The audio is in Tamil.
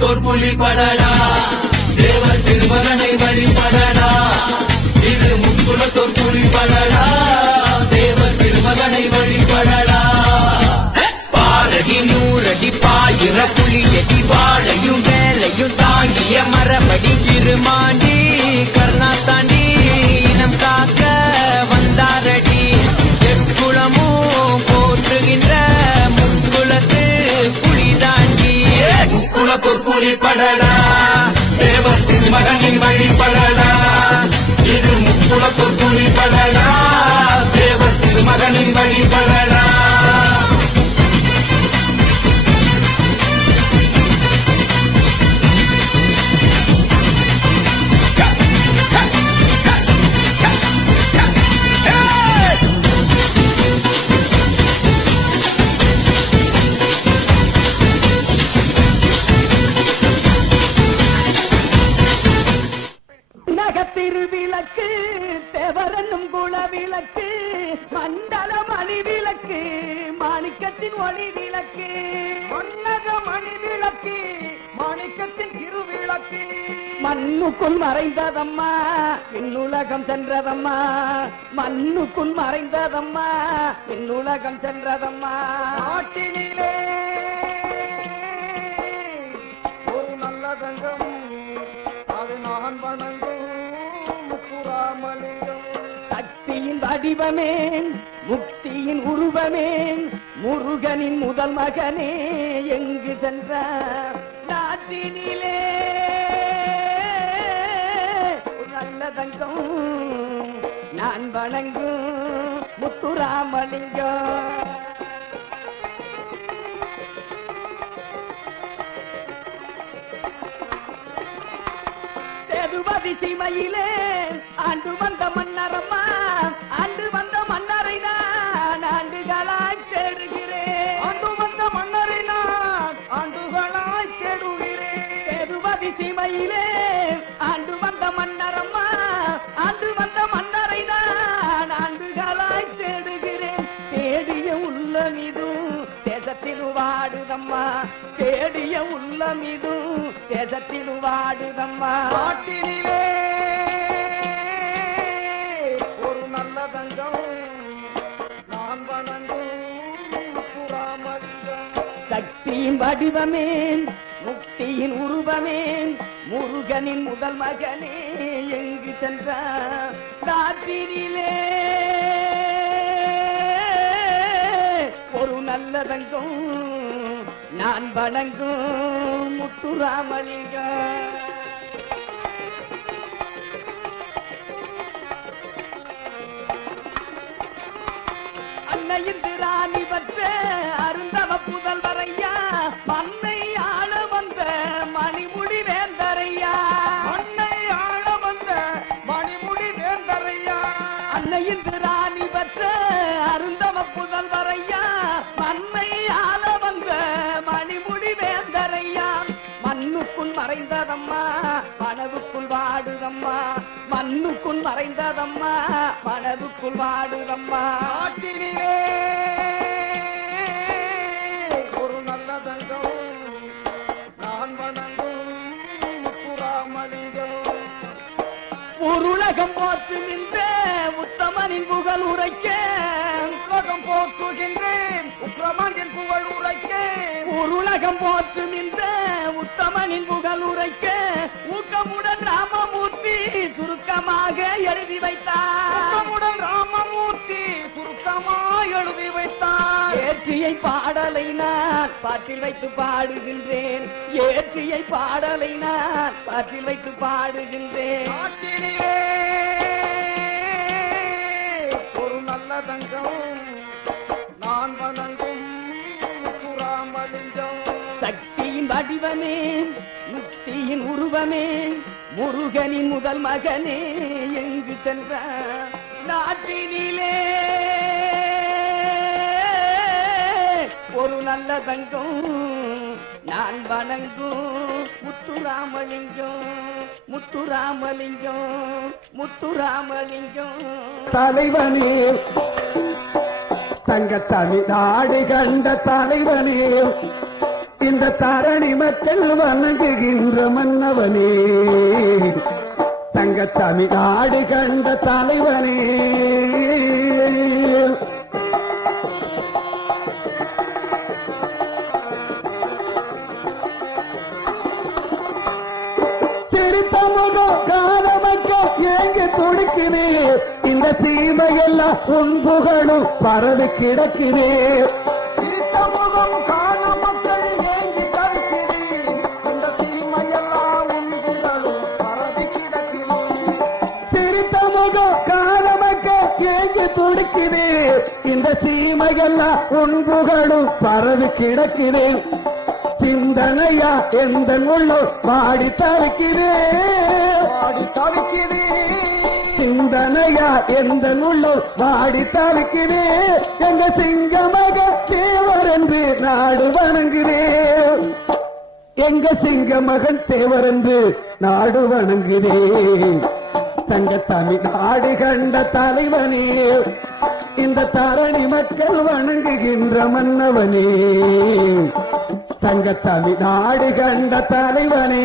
முக்குலத்தோர் புலி படடா தேவர் திருமகனை வழிபடடா இது முக்குலத்தோர் புலி படடா தேவர் திருமகனை வழிபடடா பாரடி நூறடி பாயிர புலியடி வாழையும் வேலையும் தாங்கிய மரபடி திருமாண்டி கர்ணா தாண்டி இனம் காக்க வந்தாரடி எக்குளமும் போற்றுகின்ற முக்குலத்து புலி தாண்டி முக்குலத்தோர் புலி படடா தேவர் திருமகனை வழிபடடா இது முக்குலத்தோர் புலி படடா தேவர் திருமகனை வழிபடடா திருவிளக்கு தேவரனும் குலவிளக்கு மண்டல மணி விளக்கு மாணிக்கத்தின் ஒளி விளக்கு மன்னக மணி விளக்கு மாணிக்கத்தின் திருவிளக்கு மண்ணுக்குள் மறைந்ததம்மா இன்னுலகம் சென்றதம்மா மண்ணுக்குள் மறைந்ததம்மா இன்னுலகம் சென்றதம்மா நாட்டினிலே ஒரு நல்ல தங்கம் அது நான் வணங்கும் சக்தியின் வடிவமே முக்தியின் உருவமே முருகனின் முதல் மகனே எங்கு சென்றார் நாட்டினிலே நல்ல தங்கம் நான் வணங்கும் முத்துராமலிங்கம் சேதுபதி சீமையிலே ஆண்டு வந்த மன்னரம்மா ஆண்டு வந்த மன்னரை நான் ஆண்டுகளாய் தேடுகிறேன் ஆண்டு வந்த மன்னரை நான் ஆண்டுகளாய் தேடுகிறேன் சேதுபதி சீமையிலே ஆண்டு வந்த மன்னரம்மா ஆண்டு வந்த மன்னரை நான் ஆண்டுகளாய் தேடுகிறேன் தேடிய உள்ளமிதும் தேசத்தில் வாடுதம்மா தேடிய உள்ளமிதும் தேசத்தில் வாடுதம்மா நாட்டினிலே ஒரு நல்ல தங்கம் நான் வணங்கும் சக்தியின் வடிவமே முக்தியின் உருவமே முருகனின் முதல் மகனே எங்கு சென்றார் நாட்டினிலே ஒரு நல்ல தங்கம் நான் வணங்கும் முத்துராமலிங்கம் அன்னையின் ராணி பற்ற அருந்தவ புதல்வரையா மண்ணை ஆள வந்த மணிமுடி வேந்தரையா மண்ணை ஆள வந்த மணிமுடி வேந்தரையா அன்னையின் ராணி பற்ற அருந்தவ புதல்வரையா மண்ணை ஆள வந்த மணிமுடி வேந்தரையா மண்ணுக்குள் மறைந்ததம்மா மனதுக்குள் வாடுதம்மா மண்ணுக்குள் மறைந்ததம்மா மனதுக்குள் வாடுதம்மா நாட்டினிலே ஒரு நல்ல தங்கம் நான் வணங்கும் முத்துராமலிங்கம் உருளகம் போற்று நின்ற உத்தமனின் புகழ் உரைக்க உலகம் போற்றுகின்றேன் உக்கிரமனின் புகழ் உரைக்க உருளகம் போற்று நின்ற உத்தமனின் புகழ் உரைக்க ஊக்கமுடன் ராமமூர்த்தி சுருக்கமாக எழுதி வைத்தார் ஊக்கமுடன் ராமமூர்த்தி சுருக்கமாக எழுதி வைத்தார் ஏற்றியை பாடலை நான் பாட்டில் வைத்து பாடுகின்றேன் ஏற்றியை பாடலை நான் பாட்டில் வைத்து பாடுகின்றேன் ஒரு நல்ல தங்கம் நான் வணங்கும் முத்துராமலிங்கம் சக்தியின் வடிவமே முக்தியின் உருவமே முருகனின் முதல் மகனே எங்கு சென்றார் நாட்டினிலே ஒரு நல்ல தங்கம் நான் வணங்கும் முத்துராமலிங்கம் முத்துராமலிங்கம் முத்துராமலிங்கம் தலைவனே தங்க தமிழ்நாடு கண்ட தலைவனே இந்த தரணி மக்கள் வணங்குகின்ற மன்னவனே, தங்க தமிழ்நாடு கண்ட தலைவனே. துடிக்குதே இந்த சீமையெல்லாம் உன் புகழும் பரவி கிடக்குதே. முகம் காண மக்கள் ஏங்கி தவிக்கிறே, இந்த சீமையெல்லாம் உன் புகழும் பரவி கிடக்குதே. சிரித்த முகம் காண மக்கள் ஏங்கி துடிக்குதே, இந்த சீமையெல்லாம் உன் புகழும் பரவி கிடக்குதே. சிந்தனையா எந்த உள்ளோ பாடி தவிக்கிறே, பாடி தவிக்கிறே. சிந்தனையா எந்த உள்ளோ பாடி தவிக்கிறே, எங்க சிங்கமக தேவர் என்று நாடு வணங்குகிறேன், எங்க சிங்க மகன் தேவர் என்று நாடு வணங்குகிறேன். தங்க தமிழ்நாடு கண்ட தலைவனே, இந்த தரணி மக்கள் வணங்குகின்ற மன்னவனே, தங்க தமிழ்நாடு கண்ட தலைவனே.